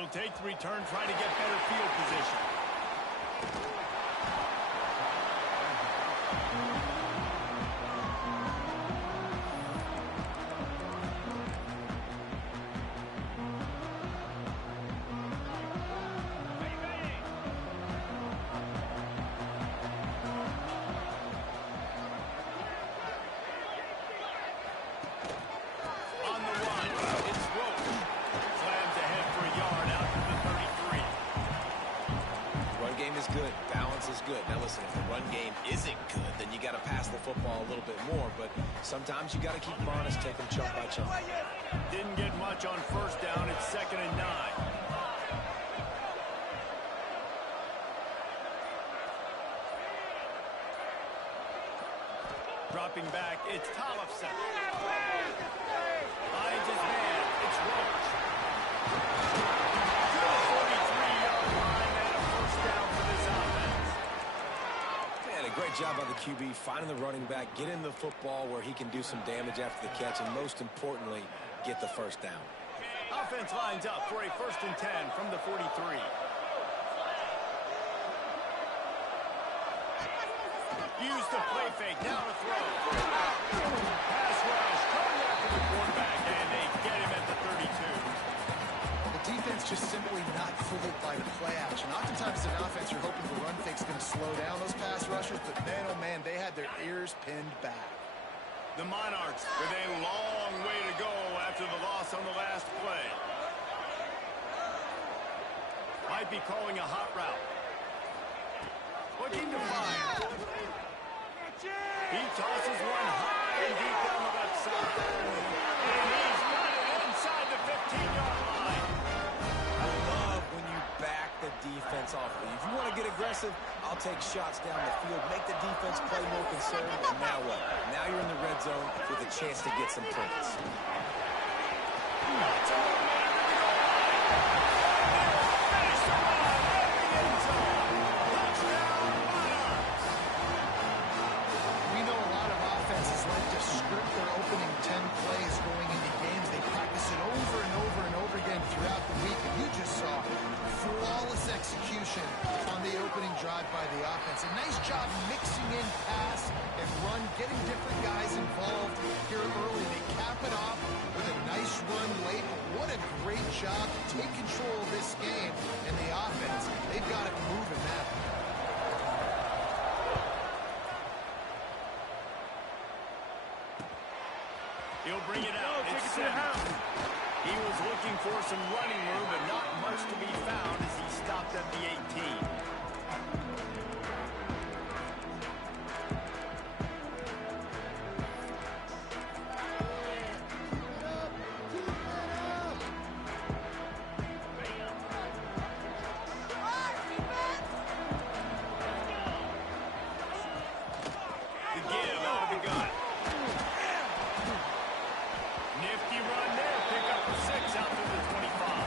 He'll take the return, trying to get better field position. Good. Balance is good. Now listen, if the run game isn't good, then you got to pass the football a little bit more, but sometimes you got to keep them honest, take them chunk by chunk. Didn't get much on first down. It's 2nd and 9. Dropping back, it's Tollefson. Finds his man. It's Roach. Great job by the QB, finding the running back, getting the football where he can do some damage after the catch, and most importantly, get the first down. Offense lines up for a 1st and 10 from the 43. Use the play fake, now to throw. Pass rush, coming after the quarterback, and they get him at the 32. Defense just simply not fooled by the play action. Oftentimes as an offense, you're hoping the run fake's going to slow down those pass rushers, but man, oh man, they had their ears pinned back. The Monarchs with a long way to go after the loss on the last play. Might be calling a hot route. Looking to fire. He tosses one high and deep down the left side. And he's got it inside the 15-yard line. The defense off. If you want to get aggressive, I'll take shots down the field, make the defense play more conservative, and now what? Now you're in the red zone with a chance to get some points. We know a lot of offenses like to script their opening 10 plays going into games. They practice it over and over and over again throughout the week, and you just saw flawless execution on the opening drive by the offense. A nice job mixing in pass and run, getting different guys involved here early. They cap it off with a nice run late. What a great job to take control of this game. And the offense, they've got it moving now. He'll bring it out. It's 7. He was looking for some running room, but not much to be found as he stopped at the 18. The give out of the gun. Nifty run there. Pick up a 6 out through the 25.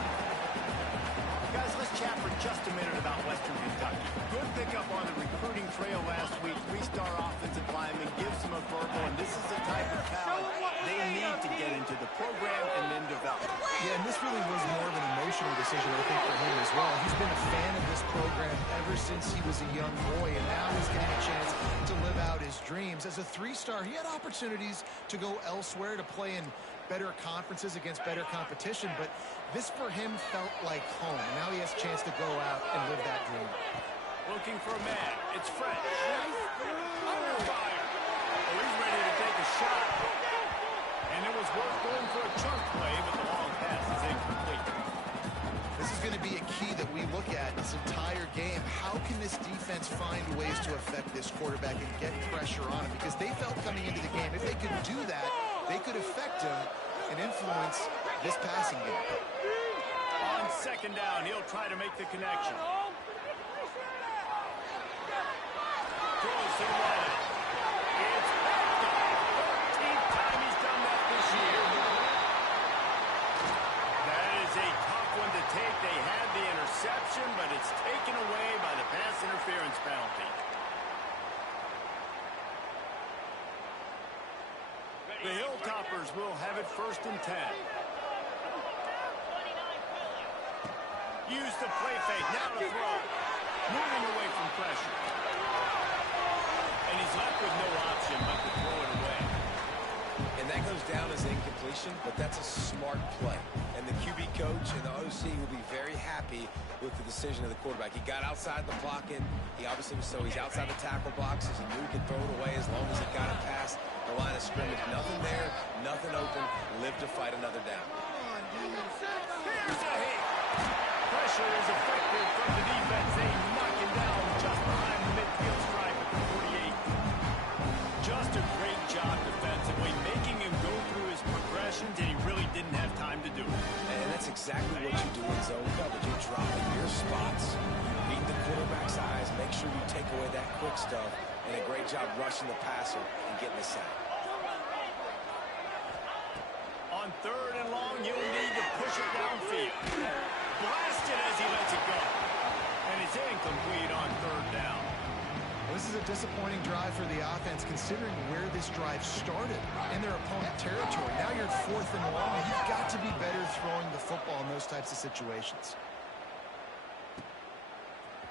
Guys, let's chat for just a minute about Western Kentucky. Good pickup on the recruiting trail last week. 3-star offensive lineman gives them a verbal, and this is the type of talent they need to get into the program and then develop. Yeah, and this really was more of an emotional decision, I think, for him as well. He's been a fan of this program ever since he was a young boy, and now he's getting a chance to live out his dreams. As a 3-star, he had opportunities to go elsewhere, to play in better conferences against better competition, but this for him felt like home. Now he has a chance to go out and live that dream. Looking for a man. It's French. Under fire. Oh, he's ready to take a shot. And it was worth going for a chunk play, but the long pass is incomplete. This is going to be a key that we look at this entire game. How can this defense find ways to affect this quarterback and get pressure on him? Because they felt coming into the game, if they could do that, they could affect him and influence this passing game. On 2nd down, he'll try to make the connection. Throws to the right. It's backed up. 13th time he's done that this year. That is a tough one to take. They had the interception, but it's taken away by the pass interference penalty. The Hilltoppers will have it 1st and 10. Use the play fake. Now to throw. Moving away from pressure. And he's left with no option but to throw it away. And that goes down as incompletion, but that's a smart play. And the QB coach and the OC will be very happy with the decision of the quarterback. He got outside the pocket. He obviously was he's outside the tackle boxes. He knew he could throw it away as long as he got it past the line of scrimmage. Nothing there, nothing open. Live to fight another down. Here's a hit. Pressure is effective from the defense. They knock him down just behind the midfield stripe at the 48. Just a great job defensively, making him go through his progressions, and he really didn't have time to do it. And that's exactly what you do in zone coverage. You're dropping your spots, you beat the quarterback's eyes, make sure you take away that quick stuff, and a great job rushing the passer and getting the sack. On 3rd and long, you'll need to push it downfield. Blast it as he lets it go. And it's incomplete on 3rd down. This is a disappointing drive for the offense, considering where this drive started in their opponent territory. Now you're 4th and long. You've got to be better throwing the football in those types of situations.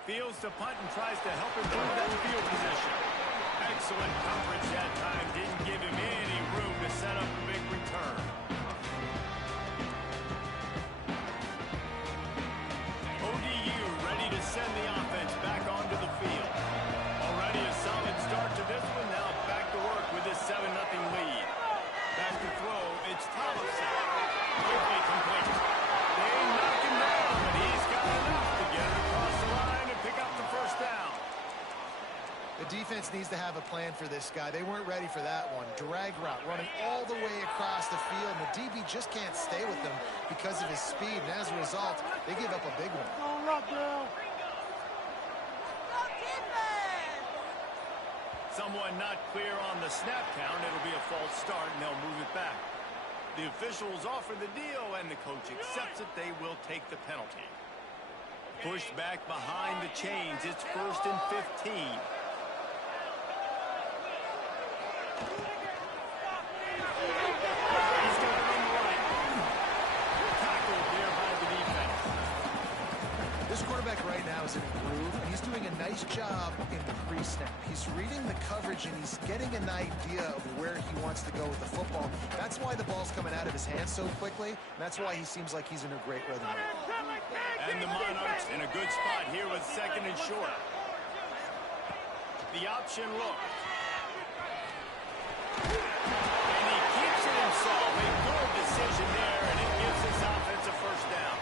Fields to punt and tries to help improve that field position. Excellent coverage that time. Didn't give him any room to set up a big return. ODU ready to send the offense back onto the field. Already a solid start to this one. Now back to work with this 7-0 lead. Back to throw. It's Thompson. Quickly complete. They knock him down, but he's got enough to get it across the line and pick up the 1st down. The defense needs to have a plan for this guy. They weren't ready for that one. Drag route running all the way across the field. And the DB just can't stay with them because of his speed. And as a result, they give up a big one. Someone not clear on the snap count. It'll be a false start, and they'll move it back. The officials offer the deal, and the coach accepts it. They will take the penalty. Pushed back behind the chains. It's 1st and 15. He's got it on the right. Tackled there by the defense. This quarterback right now is in a groove, and he's doing a nice job in the pre-snap. He's reading the coverage, and he's getting an idea of where he wants to go with the football. That's why the ball's coming out of his hands so quickly, and that's why he seems like he's in a great rhythm right now. And the Monarchs in a good spot here with 2nd and short. The option look. And he keeps it himself. A good decision there, and it gives this offense a 1st down.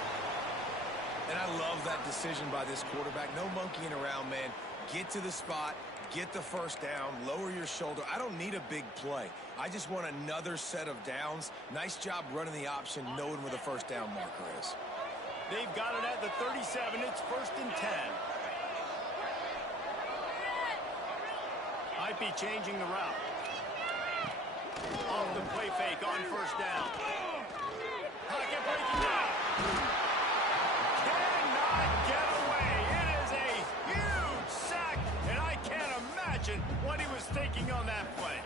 And I love that decision by this quarterback. No monkeying around, man. Get to the spot, get the 1st down, lower your shoulder. I don't need a big play. I just want another set of downs. Nice job running the option, knowing where the 1st down marker is. They've got it at the 37. It's 1st and 10. Might be changing the route. Off the play fake on 1st down. Pocket breaking down. Cannot get away. It is a huge sack, and I can't imagine what he was thinking on that play.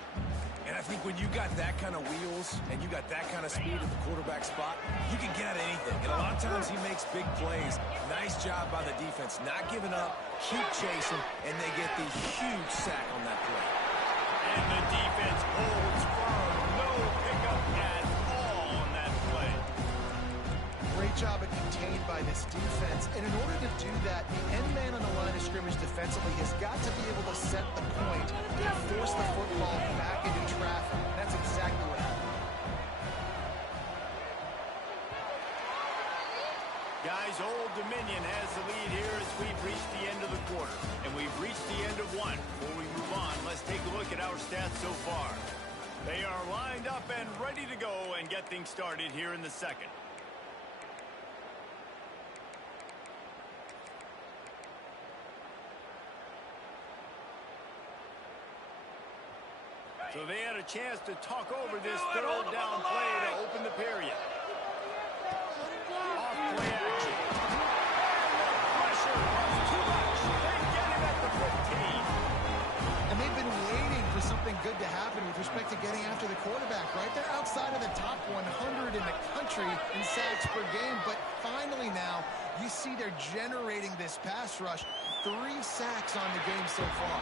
And I think when you got that kind of wheels and you got that kind of speed at the quarterback spot, you can get at anything. And a lot of times he makes big plays. Nice job by the defense, not giving up, keep chasing, and they get the huge sack on that play. And the defense holds firm. No pickup at all on that play. Great job at contained by this defense. And in order to do that, the end man on the line of scrimmage defensively has got to be able to set the point and force the football back into traffic. That's exactly what happened. Guys, Old Dominion has the lead here as we've reached the end of the quarter. And we've reached the end of one. Before we move on, let's take a look at our stats so far. They are lined up and ready to go and get things started here in the 2nd. So they had a chance to talk over this 3rd down play to open the period. Off play action. Pressure was too much. They get him at the 15. And they've been waiting for something good to happen with respect to getting after the quarterback, right? They're outside of the top 100 in the country country in sacks per game, but finally now you see they're generating this pass rush. 3 sacks on the game so far.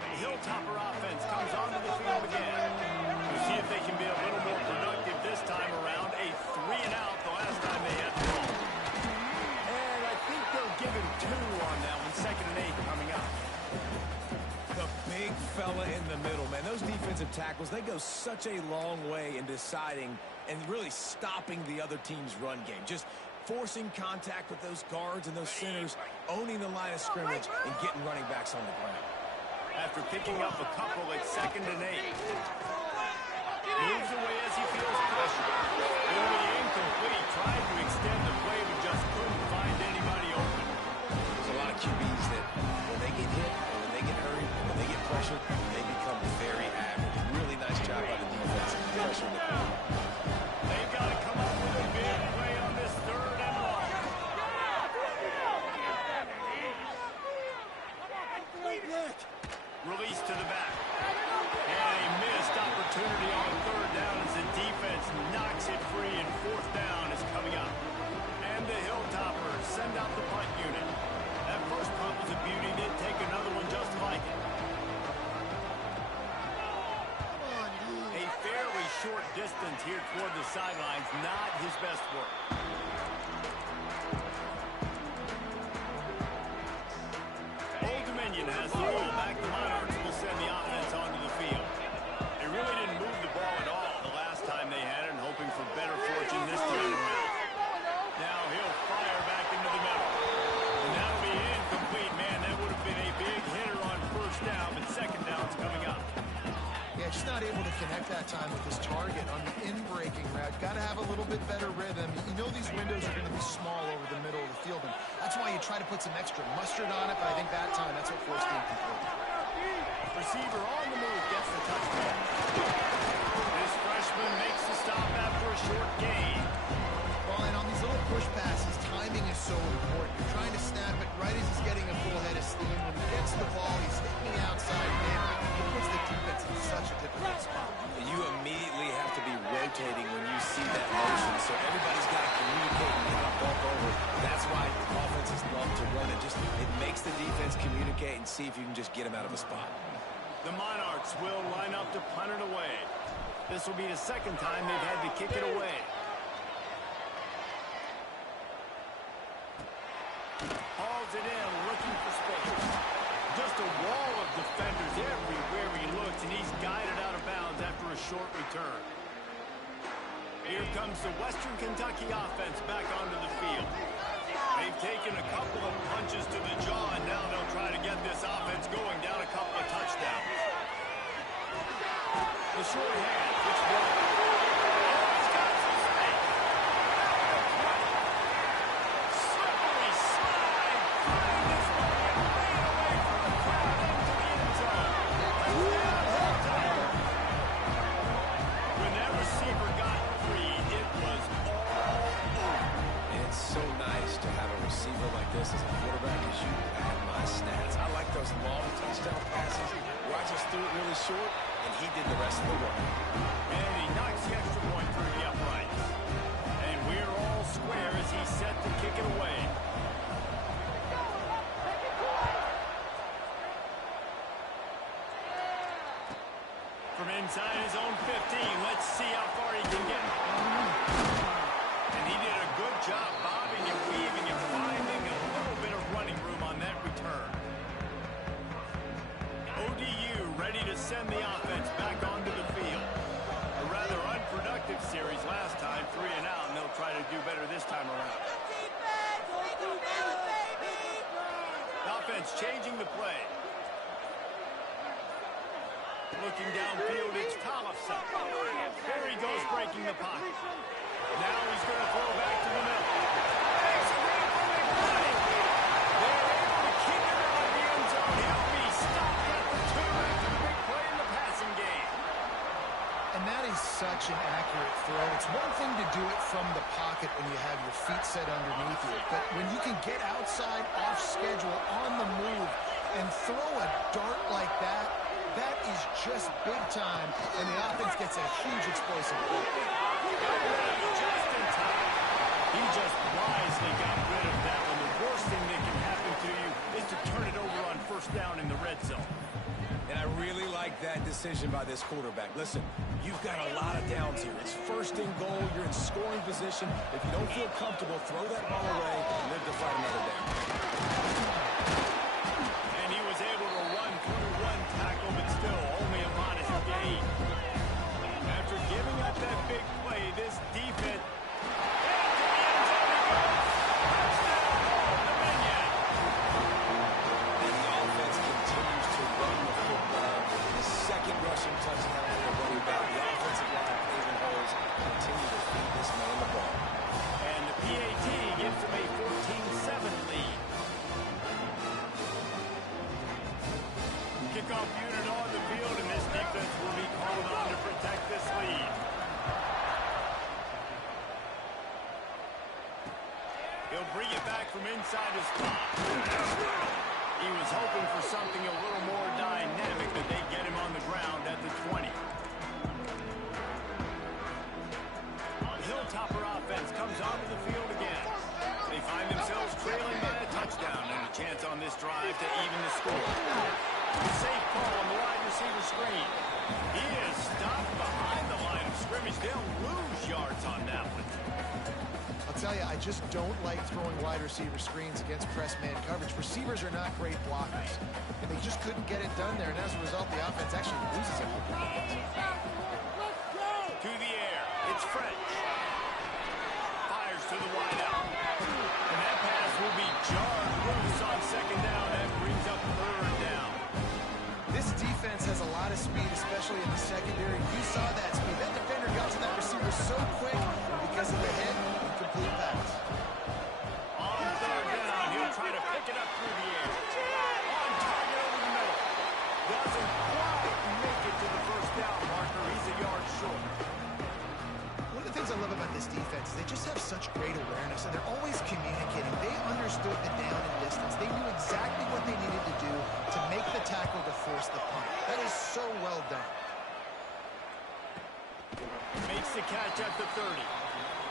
The Hilltopper offense comes onto the field again. We'll see if they can be a little more productive this time around. A 3-and-out the last time they had the ball. And I think they'll give him 2 on that one. 2nd and 8 coming up. The big fella in the middle, man. Those defensive tackles, they go such a long way in deciding and really stopping the other team's run game. Just forcing contact with those guards and those centers, owning the line of scrimmage, and getting running backs on the ground. After picking up a couple at 2nd and 8. Moves away as he feels pressure. It'll be incomplete. Tried to extend the play, but just couldn't find anybody open. There's a lot of QBs that when they get hit, or when they get hurried, when they get pressured, they become very average. Really nice job by the defense pressuring the quarterback. They've got to come up with a big play on this 3rd and long. Release to the back. And a missed opportunity on 3rd down as the defense knocks it free, and 4th down is coming up. And the Hilltoppers send out the punt unit. That first punt was a beauty. They'd take another one just like it. A fairly short distance here toward the sidelines. Not his best work. Old Dominion has the ball back. The Monarchs will send the offense onto the field. They really didn't move the ball at all the last time they had it, and hoping for better fortune this time around. Now he'll fire back into the middle. And that'll be incomplete. Man, that would have been a big hitter on 1st down, but 2nd down's coming up. Yeah, just not able to connect that time with his target on the in-breaking route. Got to have a little bit better rhythm. You know these windows are going to be small over the middle of the field, and that's why you try to put some extra mustard on it, but I think that time that's what forced the incomplete. Receiver on the move gets the touchdown. This freshman makes the stop after a short gain. Well, and on these little push passes, timing is so important. You're trying to snap it right as he's getting a full head of steam. When he gets the ball, he's hitting the outside in. He puts the defense in such a difficult spot. You immediately have to be rotating when you see that motion, so everybody's got to communicate and kind of bump over. That's why offenses love to run it. It makes the defense communicate and see if you can just get him out of a spot. The Monarchs will line up to punt it away. This will be the 2nd time they've had to kick it away. Hauls it in, looking for space. Just a wall of defenders everywhere he looks, and he's guided out of bounds after a short return. Here comes the Western Kentucky offense back onto the field. They've taken a couple of punches to the jaw, and now they'll try to get this offense going down a couple of touchdowns. The short hand, it's one. He's got some space. Slippery slide. Find his way and made away from the crowd into the end zone. Touchdown, Hilltopper. When that receiver got free, it was all over. It's so nice to have a receiver like this as a quarterback, as you add my stats. I like those long touchdown passes where I just threw it really short, and he did the rest of the work. And he knocks the extra point through the uprights. And we're all square as he's set to kick it away. From inside his own 15, let's see how far he can get. And he did a good job bobbing and weaving and finding a little bit of running room on that return. ODU ready to send the offense back onto the field. A rather unproductive series last time, 3-and-out, and they'll try to do better this time around. Offense changing the play. Looking downfield, it's Tollefson. There he goes, breaking the pocket. Now he's going to throw back to the middle. Makes a run for McBride. They're able to keep him out of the end zone. He'll be stopped at the 2 after the big play in the passing game. And that is such an accurate throw. It's one thing to do it from the pocket when you have your feet set underneath you, but when you can get outside, off schedule, on the move, and throw a dart like that, That is just big time, and the offense gets a huge explosive play. Just in time. He just wisely got rid of that one. The worst thing that can happen to you is to turn it over on first down in the red zone. And I really like that decision by this quarterback. Listen, you've got a lot of downs here. It's first and goal. You're in scoring position. If you don't feel comfortable, throw that ball away and live to fight another down. And he was able to run through one tackle, but still only a modest gain. After giving up that big play, this defense... Rushing touchdown for running back. The offensive line, Cleveland Holes, continue to feed this man the ball. And the PAT gives them a 14-7 lead. Kickoff unit on the field, and this defense will be called on to protect this lead. He'll bring it back from inside his spot. He was hoping for something a little more dynamic, but they get him on the ground at the 20. Hilltopper offense comes onto the field again. They find themselves trailing by a touchdown and a chance on this drive to even the score. Safe call on the wide receiver screen. He is stopped behind the line of scrimmage. They'll lose yards on that one. I'll tell you, I just don't like throwing wide receiver screens against press man coverage. Receivers are not great blockers, and they just couldn't get it done there, and as a result, the offense actually loses it. To the air, it's French. Fires to the wideout. And that pass will be jarred loose on second down and brings up third down. This defense has a lot of speed, especially in the secondary. You saw that speed. That defender got to that receiver so quick, and because of the head, incomplete pass. On third down, he'll try to pick it up through the air. On target over the middle. Doesn't quite make it to the first down marker. He's a yard short. One of the things I love about this defense is they just have such great awareness, and they're always communicating. They understood the down and distance. They knew exactly what they needed to do to make the tackle to force the punt. That is so well done. Makes the catch at the 30.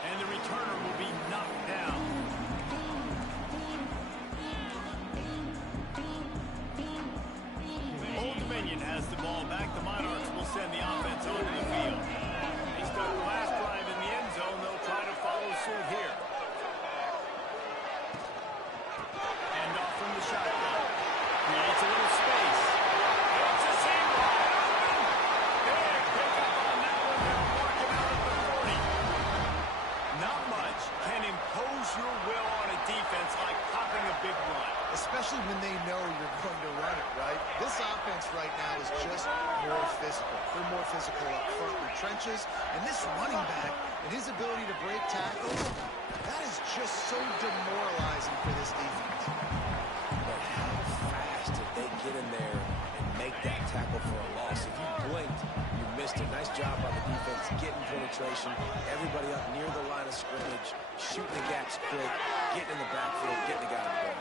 And the returner will be knocked down. Old Dominion has the ball back. The Monarchs will send the offense onto the field. They start the last drive in the end zone. They'll try to follow suit here. Hand off from the shotgun. Creates a little space. It's a seam wide open. Big pickup on that one. They'll mark him out at the 40. Not much can impose your will on a defense like popping a big run. Especially when they know you're going to run it, right? This offense right now is just more physical. They're more physical up front in the trenches. And this running back and his ability to break tackles, that is just so demoralizing for this defense. But how fast did they get in there and make that tackle for a loss? If you blinked, you missed it. Nice job by the defense getting penetration. Everybody up near the line of scrimmage, shooting the gaps quick, getting in the backfield, getting the guy in the goal.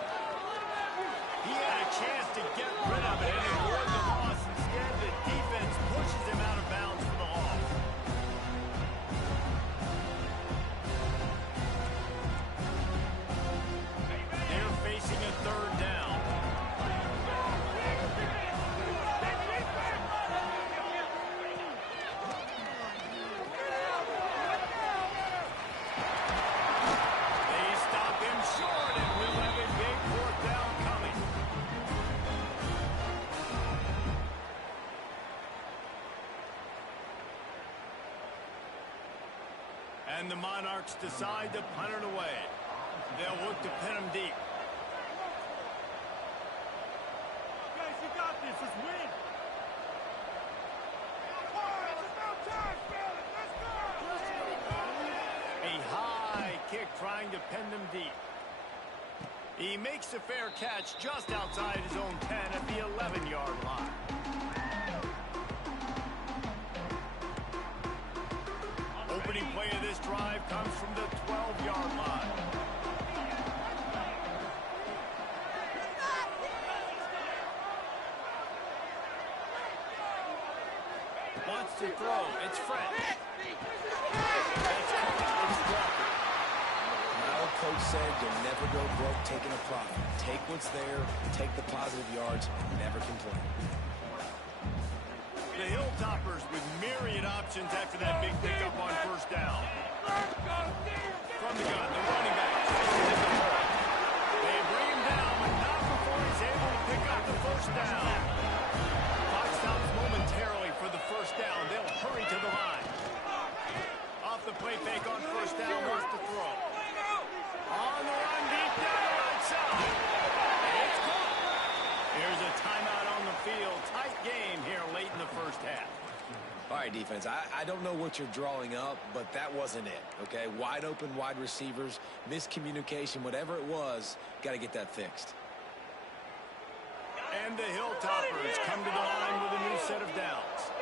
He had a chance to get rid of it and avoid the loss. Instead, the defense pushes him out of bounds for the loss. They're facing a third down. They stop him short, and we'll have a big fourth down coming. And the Monarchs decide to punt it away. They'll look to pin him deep. Guys, you got this. Let's win. A high kick trying to pin them deep. He makes a fair catch just outside his own 10 at the 11-yard line. Opening play of this drive comes from the 12-yard line. to throw. It's French. That's caught. It's Walker. My old coach said you'll never go broke taking a profit. Take what's there, take the positive yards, never complain. The Hilltoppers with myriad options after that big pickup on first down. From the gun, the running back. They bring him down, but not before he's able to pick up the first down. Clock stops momentarily for the first down. They'll hurry to the line. Off the play fake on first down, wants to throw. On the run, deep down the right side. It's caught. Here's a timeout on the field. Tight game here late in the first half. All right, defense, I don't know what you're drawing up, but that wasn't it, okay? Wide open wide receivers, miscommunication, whatever it was, got to get that fixed. And the Hilltoppers come to the line with a new set of downs.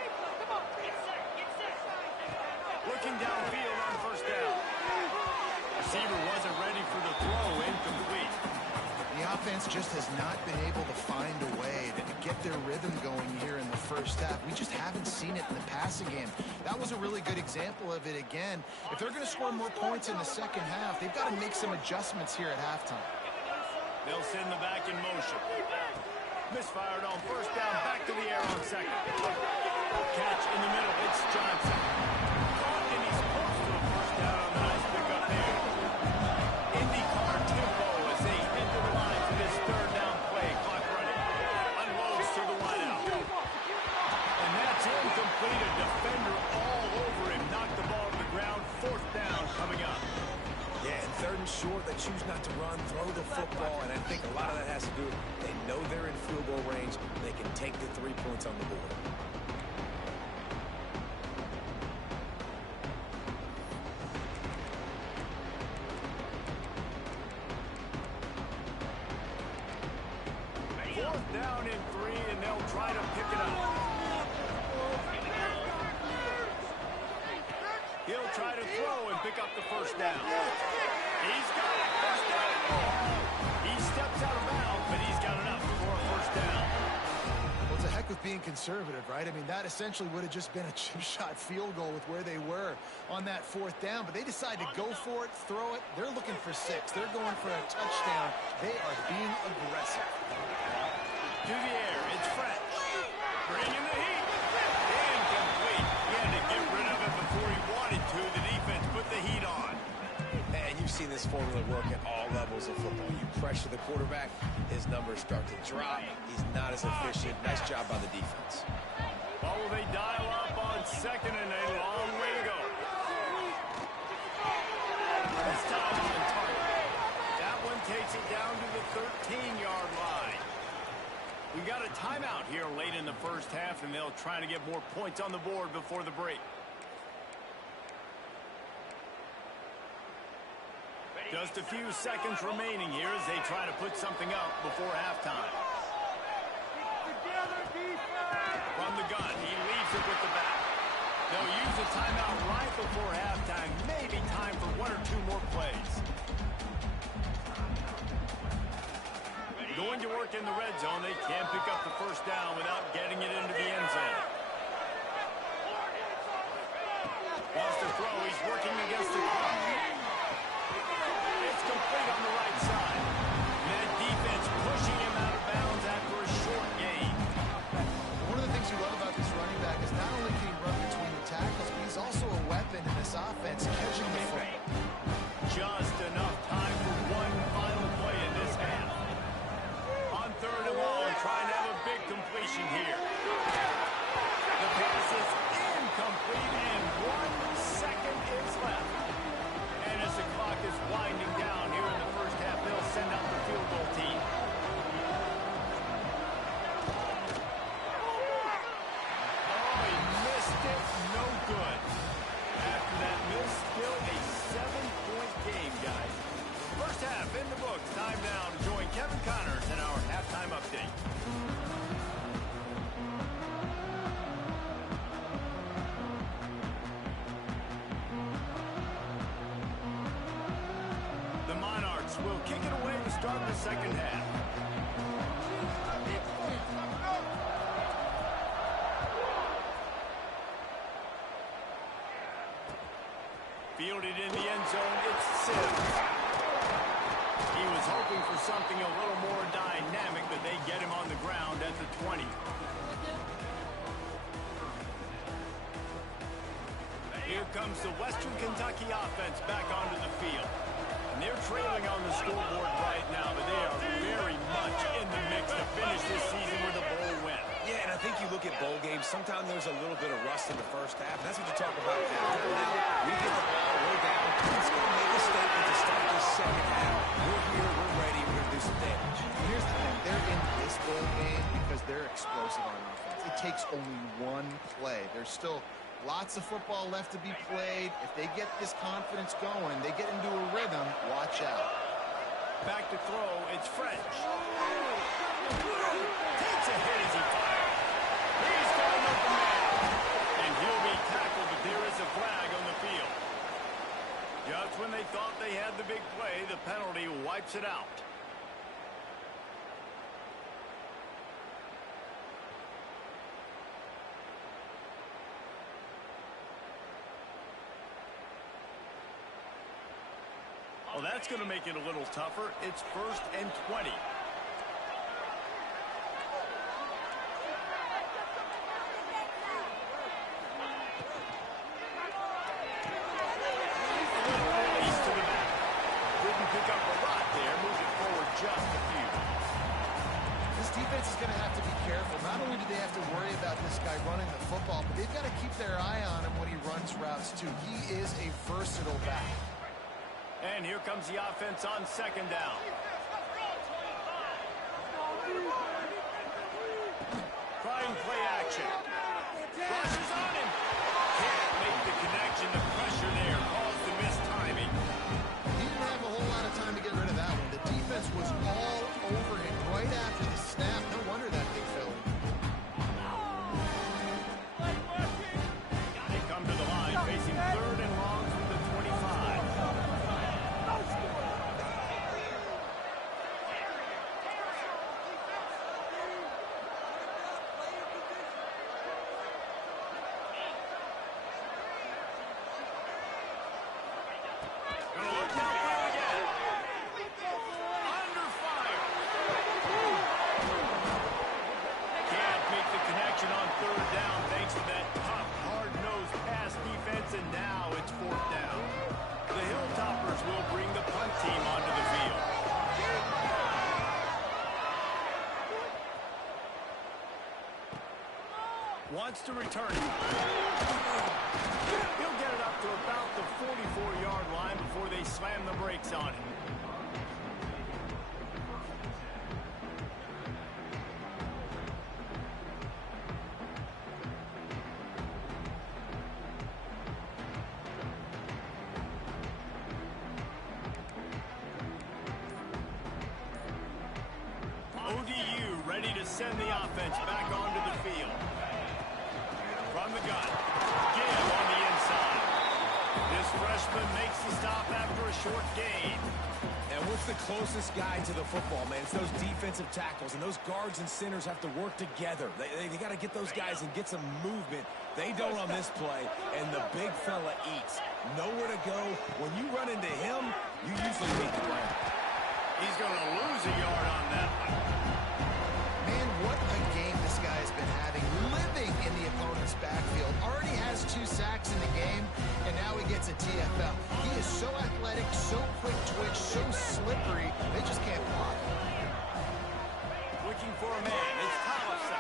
Looking downfield on first down. Receiver wasn't ready for the throw, incomplete. The offense just has not been able to find a way to get their rhythm going here in the first half. We just haven't seen it in the passing game. That was a really good example of it again. If they're going to score more points in the second half, they've got to make some adjustments here at halftime. They'll send the back in motion. Misfired on first down, back to the air on second. Catch in the middle, it's Johnson. Caught, and he's close to a first down on the nice pickup there. IndyCar tempo as they head to the line for this third down play. Clock running. Unloads to the wideout. And that's incomplete. A defender all over him. Knocked the ball to the ground. Fourth down coming up. Yeah, and third and short, they choose not to run, throw the football, and I think a lot of that has to do with they know they're in field goal range. They can take the 3 points on the board. Fourth down and 3, and they'll try to pick it up. He'll try to throw and pick up the first down. He's got it. First down. He steps out of bounds, but he's got enough for a first down. Well, it's a heck of being conservative, right? I mean, that essentially would have just been a chip shot field goal with where they were on that fourth down, but they decide to go for it, throw it. They're looking for 6. They're going for a touchdown. They are being aggressive. To the air, it's French. Bringing the heat. Incomplete. He had to get rid of it before he wanted to. The defense put the heat on. And you've seen this formula work at all levels of football. You pressure the quarterback, his numbers start to drop. He's not as efficient. Nice job by the defense. Well, will they dial up on second and a long way to go? This time on target. That one takes it down to the 13-yard line. We got a timeout here late in the first half, and they'll try to get more points on the board before the break. Just a few seconds remaining here as they try to put something up before halftime. From the gun, he leaves it with the back. They'll use a timeout right before halftime. Maybe time for 1 or 2 more plays. Going to work in the red zone. They can't pick up the first down without getting it into the end zone. Wants to throw. He's working against the clock. It's complete on the right side. That defense pushing him out of bounds after a short gain. One of the things you love about this running back is not only can he run between the tackles, but he's also a weapon in this offense, catching the football. Just enough time for one final play in this half. On third and long, trying to have a big completion here. The pass is incomplete, and 1 second is left. And as the clock is winding down here in the first half, they'll send out the field goal team. Oh, he missed it. No good. After that miss, still a 7-point game, guys. First half in the books. Time now to join Kevin Connors in our halftime update. The Monarchs will kick it away to start the second half. Fielded in the end zone, it's Sims. He was hoping for something a little more dynamic, but they get him on the ground at the 20. Here comes the Western Kentucky offense back onto the field. And they're trailing on the scoreboard right now, but they are very much in the mix to finish this season with a bowl win. Yeah, and I think you look at bowl games, sometimes there's a little bit of rust in the first half. And that's what you talk about now. We get the ball, we're down. Let's go make a statement to start this second half. We're here, we're ready, we're going to do some damage. Here's the thing. They're in this bowl game because they're explosive on offense. It takes only one play. There's still lots of football left to be played. If they get this confidence going, they get into a rhythm, watch out. Back to throw, it's French. Takes a hit as he fires. He's got an open man. And he'll be tackled, but there is a flag on the field. Just when they thought they had the big play, the penalty wipes it out. Well, that's going to make it a little tougher. It's 1st and 20. He's to the back. Didn't pick up a lot there. Moves it forward just a few. This defense is going to have to be careful. Not only do they have to worry about this guy running the football, but they've got to keep their eye on him when he runs routes, too. He is a versatile back. And here comes the offense on 2nd down. Trying play action. Rushes on him. Can't make the connection. The pressure there caused the missed timing. He didn't have a whole lot of time to get rid of that one. The defense was all over him right after the snap. No wonder that big fell. They come to the line facing 3rd and long from the 25. On 3rd down, thanks to that tough, hard-nosed pass defense, and now it's 4th down. The Hilltoppers will bring the punt team onto the field. Wants to return it. He'll get it up to about the 44-yard line before they slam the brakes on him. ODU ready to send the offense back onto the field. From the gun, Gibb on the inside. This freshman makes the stop after a short gain. And what's the closest guy to the football, man? It's those defensive tackles, and those guards and centers have to work together. They got to get those guys and get some movement. They don't on this play, and the big fella eats. Nowhere to go. When you run into him, you usually meet the ground. He's going to lose a yard on that one. Man, what a game this guy has been having, living in the opponent's backfield. Already has 2 sacks in the game, and now he gets a TFL. He is so athletic, so quick twitch, so slippery, they just can't block him. Looking for a man. It's Thompson.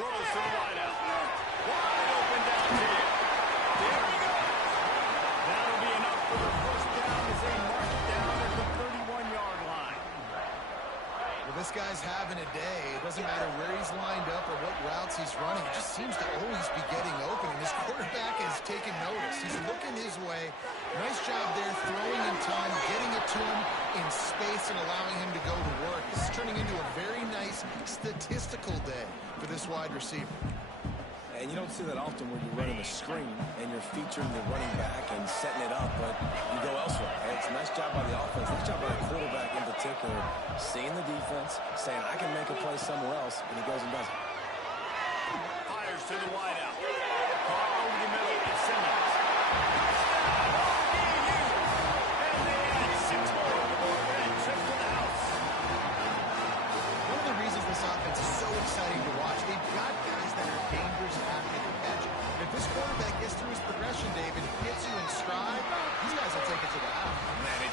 Throws to the wideout. Wide open downfield. There we go. That'll be enough for the 1st down as they mark it down at the 31-yard line. Well, this guy's having a day. It doesn't matter where he's lined up or what routes he's running. He just seems to always be getting open, and his quarterback has taken notice. He's looking his way. Nice job there, throwing in time, getting it to him in space and allowing him to go to work. This is turning into a very nice statistical day for this wide receiver. And you don't see that often where you're running a screen and you're featuring the running back and setting it up, but you go elsewhere. And it's a nice job by the offense, nice job by the quarterback in particular, seeing the defense, saying, I can make a play somewhere else, and he goes and does it. Fires to the wideout. Caught over the middle, it's Simmons.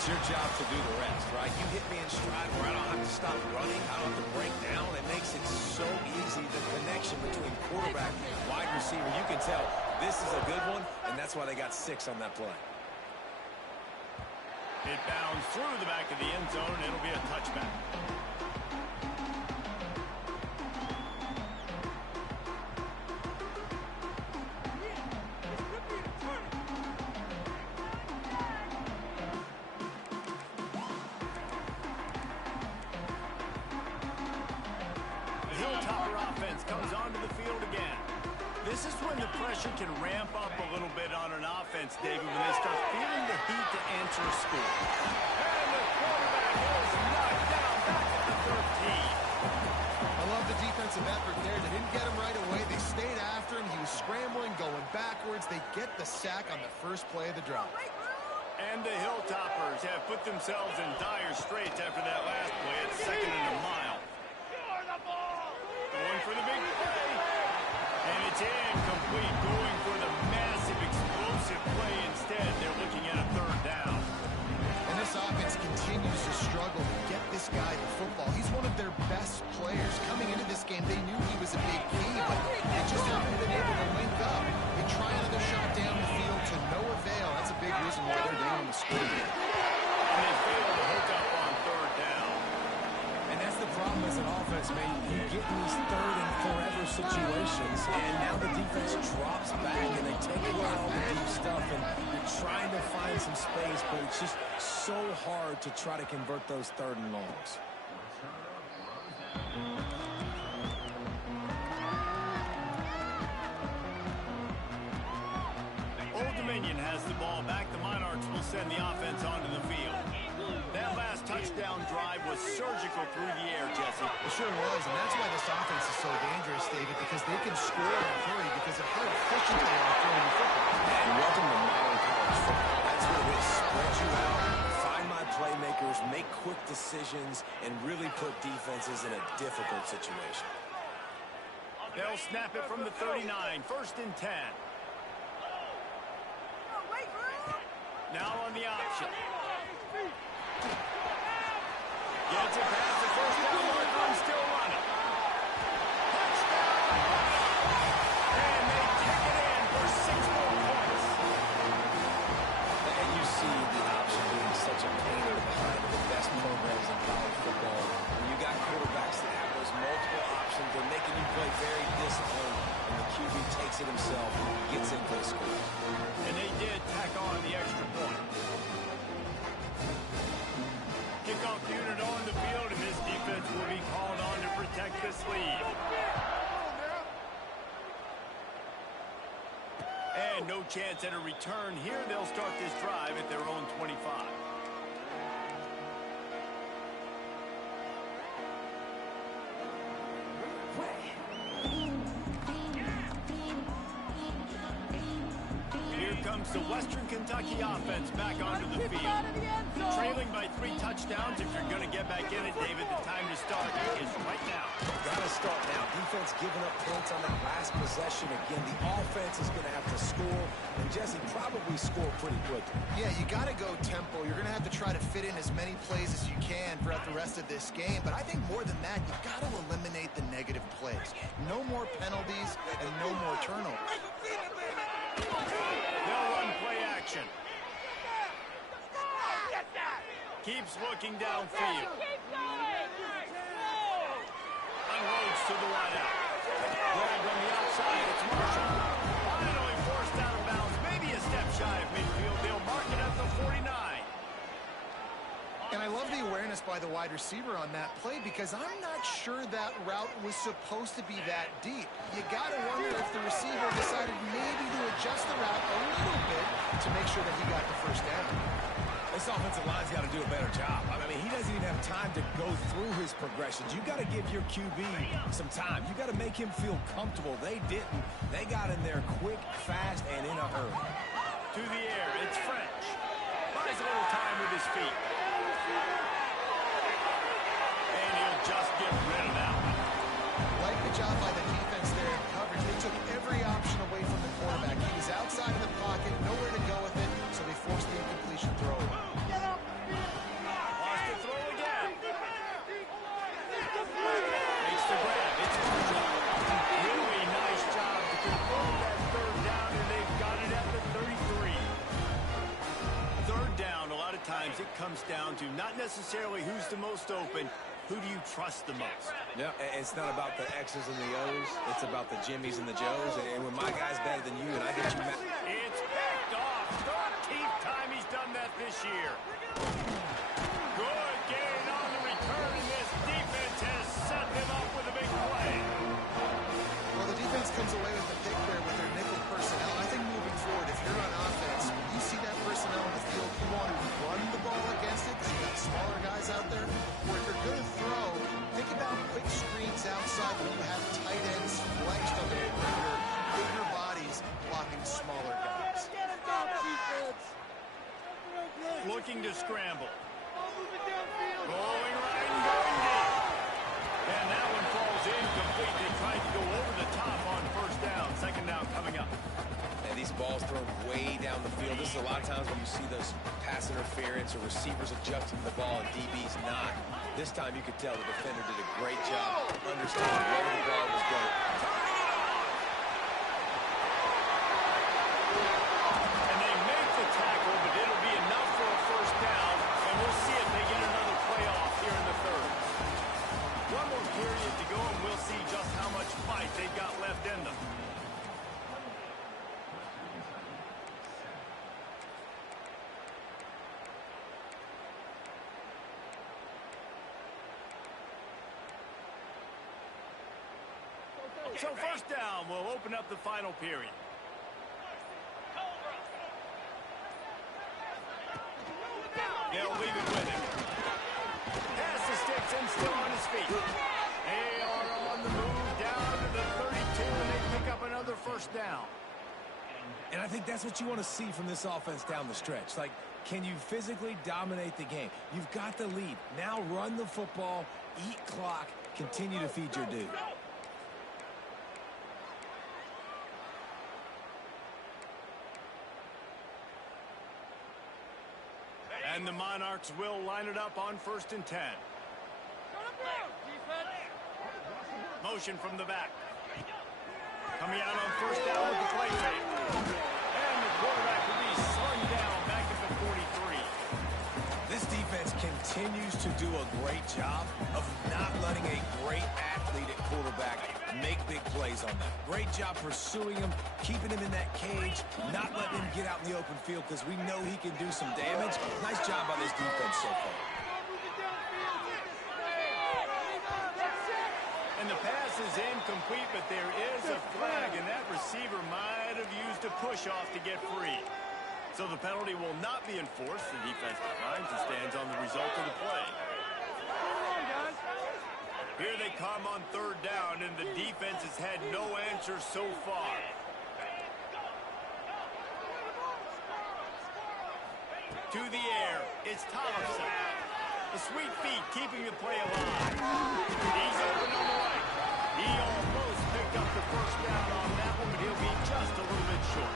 It's your job to do the rest, right? You hit me in stride where I don't have to stop running. I don't have to break down. It makes it so easy, the connection between quarterback and wide receiver. You can tell this is a good one, and that's why they got 6 on that play. It bounds through the back of the end zone, and it'll be a touchback. Comes onto the field again. This is when the pressure can ramp up a little bit on an offense, David, when they start feeling the heat to answer a score. And the quarterback is knocked down back at the 13. I love the defensive effort there. They didn't get him right away. They stayed after him. He was scrambling, going backwards. They get the sack on the first play of the drive. And the Hilltoppers have put themselves in dire straits after that last play at 2nd and a mile. Going for the big play. And it's incomplete. Going for the massive, explosive play instead. They're looking at a 3rd down. And this offense continues to struggle to get this guy the football. He's one of their best players. Coming into this game, they knew he was a big key, but they just haven't been able to link up. They try another shot down the field to no avail. That's a big reason why they're down on the score. And they fail to hook up on 3rd down. And that's the problem as an offense, man. You get in these 3rd and forever situations, and now the defense drops back, and they take away all the deep stuff, and you're trying to find some space, but it's just so hard to try to convert those 3rd and longs. Old Dominion has the ball back. The Monarchs will send the offense onto the field. That last touchdown drive was surgical through the air, Jesse. It sure was, and that's why this offense is so dangerous, David, because they can score in a hurry because of how efficient they are throwing the football. And welcome to modern college football. That's what it is. Spread you out, find my playmakers, make quick decisions, and really put defenses in a difficult situation. They'll snap it from the 39, 1st and 10. Now on the option. Gets it past the 1st down marker and still running. Touchdown! And they kick it in for 6 more points. And you see the option being such a pain in the behind of the best programs in college football. When you got quarterbacks that have those multiple options, they're making you play very disciplined, and the QB takes it himself, gets into the score. And they did tack on the extra point. Kickoff unit on the field, and this defense will be called on to protect this lead. And no chance at a return here. They'll start this drive at their own 25. Here comes the Western Kentucky offense back onto the field. Trailing by 3 touchdowns. If you're going to get back in it, David, the time to start is right now. Gotta start now. Defense giving up points on that last possession. Again, the offense is going to have to score, and Jesse probably score pretty quickly. Yeah, you got to go tempo. You're going to have to try to fit in as many plays as you can throughout the rest of this game, but I think more than that, you got to eliminate the negative plays. No more penalties and no more turnovers. They'll run play action. Keeps looking downfield. Unloads to the wide out. Grabbed on the outside. It's Marshall. Finally forced out of bounds. Maybe a step shy of midfield. They'll mark it at the 49. And I love the awareness by the wide receiver on that play because I'm not sure that route was supposed to be that deep. You got to wonder if the receiver decided maybe to adjust the route a little bit to make sure that he got the first down. This offensive line's got to do a better job. I mean, he doesn't even have time to go through his progressions. You got to give your QB some time. You got to make him feel comfortable. They didn't. They got in there quick, fast, and in a hurry. To the air, it's French. Buys a little time with his feet. And he'll just get rid of that one. Like the job by the defense there in coverage. They took every option away from the quarterback. He was outside of the pocket, nowhere to go with it, so they forced the incompletion throw. games, it comes down to not necessarily who's the most open, who do you trust the most? Yeah, it's not about the X's and the O's. It's about the Jimmys and the Joes. And when my guy's better than you and I get you mad. It's picked off. 13th time he's done that this year. Good gain on the return, and this defense has set them up with a big play. Well, the defense comes away with the pick there with their nickel personnel. I think moving forward, if you're on offense, when you see that personnel in the field, you want to run the ball against it because you got smaller guys out there. Or if you're going to throw, think about quick screens outside when you have tight ends flexed on the perimeter, bigger bodies blocking smaller guys. Looking to scramble. Rolling right and going deep. And that one falls incomplete. They tried to go over the top on first down. Second down coming up. And these balls thrown way down the field. This is a lot of times when you see those pass interference or receivers adjusting the ball and DB's not. This time you could tell the defender did a great job understanding where the ball was going. And they make the tackle, but it'll be enough for a first down. And we'll see if they get another playoff here in the third. One more period to go, and we'll see just how much fight they've got left in them. So first down will open up the final period. They'll leave it with him. Pass the sticks and still on his feet. They are on the move down to the 32, and they pick up another first down. And I think that's what you want to see from this offense down the stretch. Like, can you physically dominate the game? You've got the lead. Now run the football, eat clock, continue to feed your dude. And the Monarchs will line it up on 1st and 10. Motion from the back. Coming out on first down with the play fake. And the quarterback will be slung down back at the 43. This defense continues to do a great job of not letting a great athlete at quarterback make big plays on them. Great job pursuing him, keeping him in that cage, not letting him get out in the open field because we know he can do some damage. Nice job by this defense so far. And the pass is incomplete, but there is a flag, and that receiver might have used a push-off to get free. So the penalty will not be enforced. The defense declines and stands on the result of the play. Here they come on third down, and the defense has had no answer so far. To the air, it's Thompson. The sweet feet keeping the play alive. He's open on the right. He almost picked up the first down on that one, but he'll be just a little bit short.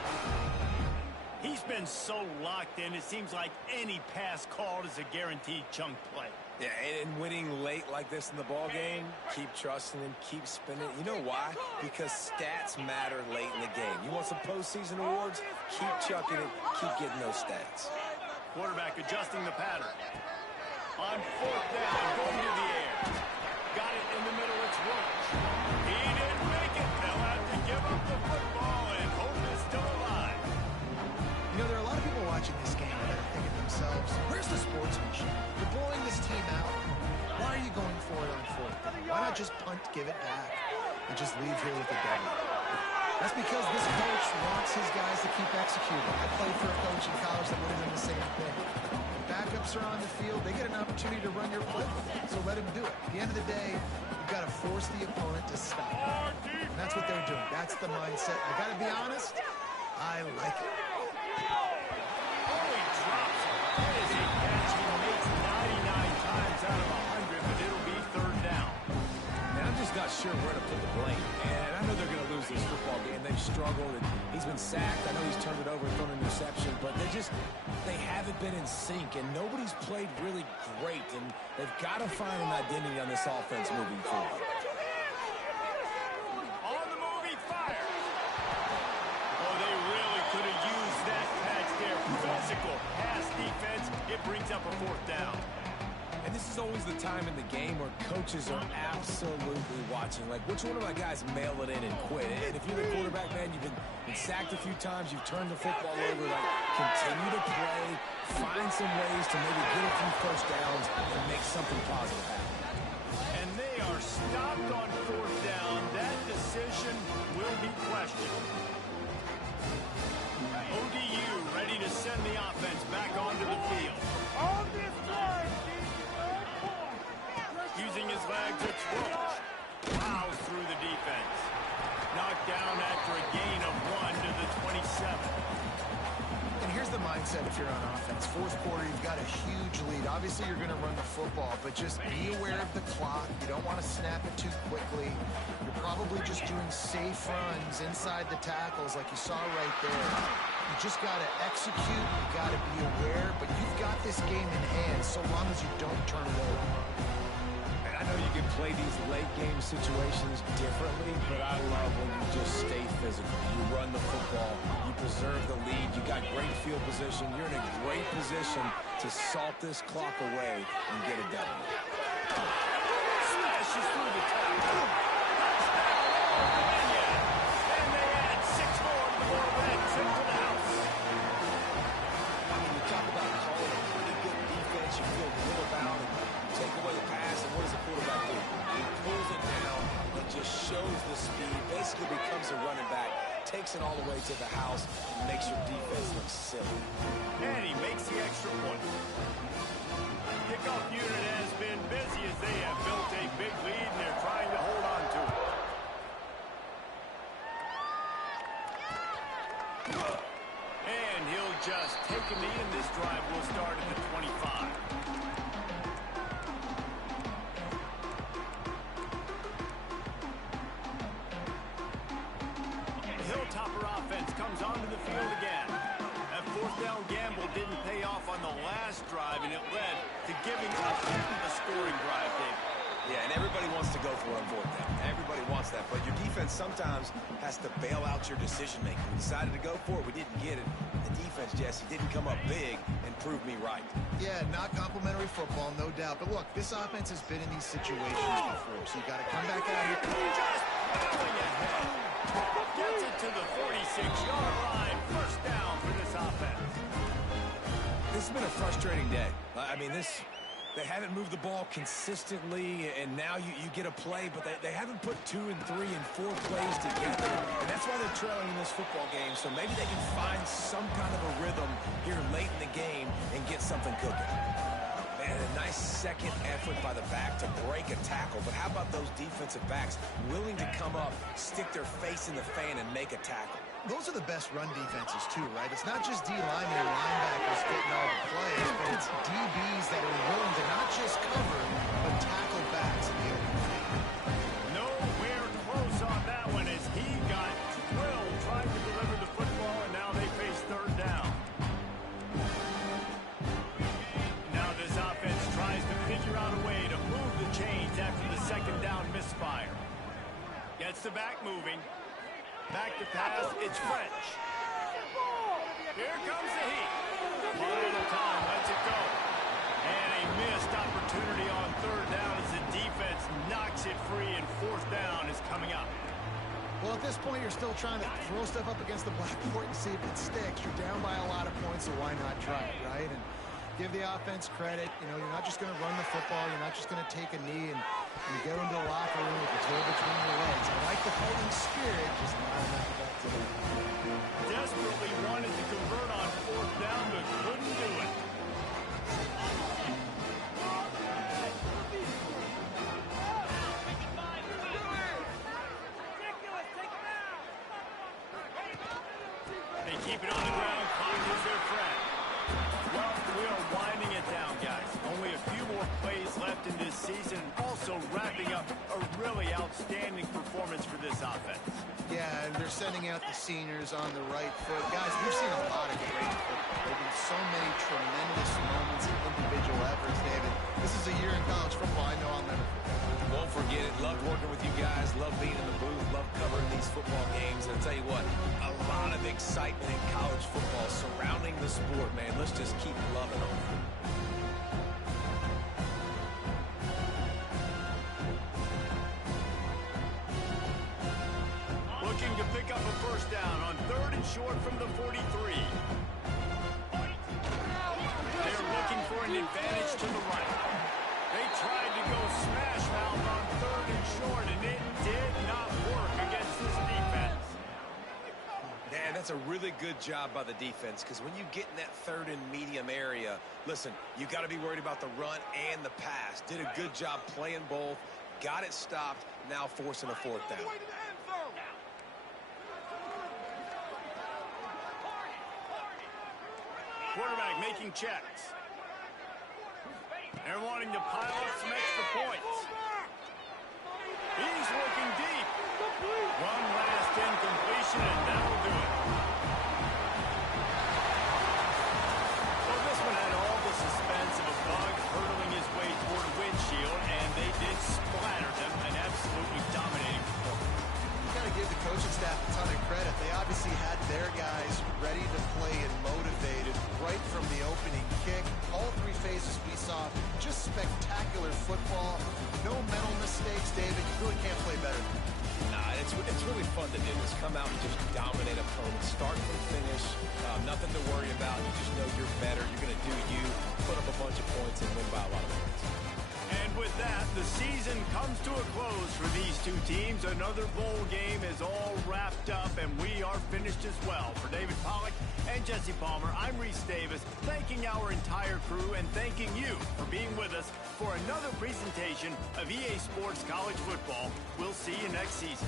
He's been so locked in, it seems like any pass called is a guaranteed chunk play. Yeah, and winning late like this in the ball game, keep trusting him, keep spinning. You know why? Because stats matter late in the game. You want some postseason awards? Keep chucking it, keep getting those stats. Quarterback adjusting the pattern. On fourth down, going to the air. Got it in the middle, it's Roach. He didn't make it. They'll have to give up the football, and hope is still alive. You know, there are a lot of people watching this game that are thinking to themselves, where's the sportsmanship? You're blowing this team out. Why are you going for it on fourth down? Why not just punt, give it back, and just leave here with the W? That's because this coach wants his guys to keep executing. I played for a coach in college that would have done the same thing. Backups are on the field. They get an opportunity to run your playbook, so let them do it. At the end of the day, you've got to force the opponent to stop. And that's what they're doing. That's the mindset. I got to be honest, I like it. He drops it. That is a catch he makes 99 times out of 100, but it'll be third down. And I'm just not sure where to put the blame. And I know they're going to lose this football game. They've struggled, and he's been sacked. I know he's turned it over and thrown an interception, but they haven't been in sync, and nobody's played really great, and they've got to find an identity on this offense moving forward. On the move, he fires. Oh, they really could have used that catch there. Physical pass defense It brings up a 4th down. And this is always the time in the game where coaches are absolutely watching. Like, which one of my guys mail it in and quit? And if you're the quarterback, man, you've been sacked a few times, you've turned the football over, like, continue to play, find some ways to maybe get a few first downs and make something positive happen. And they are stopped on 4th down. That decision will be questioned. ODU ready to send the offense back onto the field. On this drive, using his legs, it's Roach. Plows through the defense. Knocked down after a gain of 1 to the 27. And here's the mindset if you're on offense. 4th quarter, you've got a huge lead. Obviously, you're going to run the football, but just be aware of the clock. You don't want to snap it too quickly. You're probably just doing safe runs inside the tackles like you saw right there. You just got to execute. You got to be aware, but you've got this game in hand so long as you don't turn it over. I know you can play these late game situations differently, but I love when you just stay physical. You run the football, you preserve the lead, you got great field position, you're in a great position to salt this clock away and get it done. Smashes through the tackle. And they add 6 more to the board with that trip to the house. I mean, you talk about calling a pretty good defense, you feel good about it. Take away the pass, and what does the quarterback do? He pulls it down and just shows the speed, basically becomes a running back, takes it all the way to the house, and makes your defense look silly. And he makes the extra point. Kickoff unit has been busy as they have built a big lead, and they're trying to hold on to it. And he'll just take a knee, and this drive will start at the 25. Hilltopper offense comes onto the field again. That 4th down gamble didn't pay off on the last drive, and it led to giving up a scoring drive, David. Yeah, and everybody wants to go for it on 4th down. Everybody wants that, but your defense sometimes has to bail out your decision-making. We decided to go for it. We didn't get it. The defense, Jesse, didn't come up big and prove me right. Yeah, not complimentary football, no doubt. But look, this offense has been in these situations before, so you got to come back out here. Just plowing ahead. Gets it to the 46-yard line. 1st down for this offense. This has been a frustrating day. I mean, they haven't moved the ball consistently, and now you get a play, but they haven't put 2 and 3 and 4 plays together, and that's why they're trailing in this football game. So maybe they can find some kind of a rhythm here late in the game and get something cooking. Man, a nice second effort by the back to break a tackle, but how about those defensive backs willing to come up, stick their face in the fan, and make a tackle? Those are the best run defenses, too, right? It's not just D-linemen and linebackers getting all the plays, but it's DBs that are willing to not just cover, but tackle backs in the open field. Nowhere close on that one as he got drilled trying to deliver the football, and now they face 3rd down. Now this offense tries to figure out a way to move the chains after the 2nd down misfire. Gets the back moving. Back to pass, it's French. Here comes the heat. Final time, lets it go. And a missed opportunity on 3rd down as the defense knocks it free, and 4th down is coming up. Well, at this point, you're still trying to throw stuff up against the blackboard and see if it sticks. You're down by a lot of points, so why not try it, right? And give the offense credit. You know, you're not just going to run the football. You're not just going to take a knee and go into the locker room with the tail between your legs. I like the fighting spirit, just not enough of that today. Desperately wanted to convert on 4th down, but couldn't do it. They keep it on the ground. Clock is their friend. Well, we are winding it down, guys. Only a few more plays left in this season. Also wrapping up a really outstanding performance for this offense. Yeah, and they're sending out the seniors on the right foot. Guys, we've seen a lot of great football. There have been so many tremendous moments and individual efforts, David. This is a year in college football I know I'll never forget. Won't forget it. Love working with you guys. Love being in the booth. Love covering these football games. And I'll tell you what, a lot of excitement in college football surrounding the the sport, man. Let's just keep loving on it. Looking to pick up a first down on 3rd and short from the 43. They're looking for an advantage to the right. They tried to go smash mouth on 3rd and short, and it did not work against this defense. Man, that's a really good job by the defense, because when you get in that 3rd and medium area, listen, you got to be worried about the run and the pass. Did a good job playing both, got it stopped, now forcing a 4th down. Quarterback making checks. They're wanting to pile up some extra points. He's looking deep. One last incompletion, and that'll do it. Well, this one had all the suspense of a bug hurtling his way toward a windshield, and they did splatter them, an absolutely dominating performance. You got to give the coaching staff a ton of credit. They obviously had their guys ready to play and motivated right from the opening kick. All 3 phases we saw just spectacular football. No mental mistakes, David. You really can't play better. Nah, it's really fun to do this. Come out and just dominate opponents. Start from finish. Nothing to worry about. You just know you're better. You're going to do you. Put up a bunch of points and win by a lot of points. And with that, the season comes to a close for these two teams. Another bowl game is all wrapped up, and we are finished as well. For David Pollack and Jesse Palmer, I'm Reese Davis, thanking our entire crew and thanking you for being with us for another presentation of EA Sports College Football. We'll see you next season.